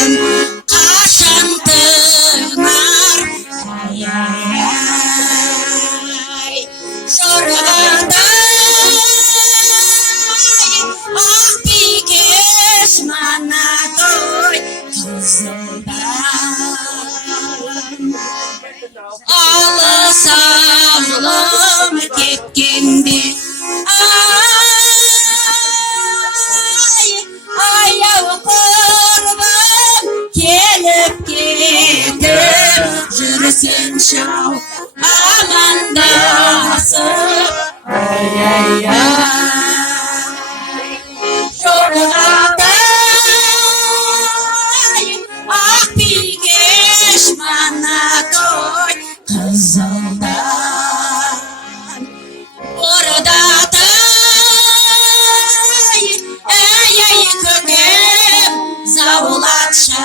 Аян қашан тынар ай жорадай ақ бикеш мана той қызылдан алыс ауылым кеткенде аяу құрбым келіп кетіп жүрсінші ау амандасып жорадай ақ бикеш мана той қызылдан бордатай көкем заулатшы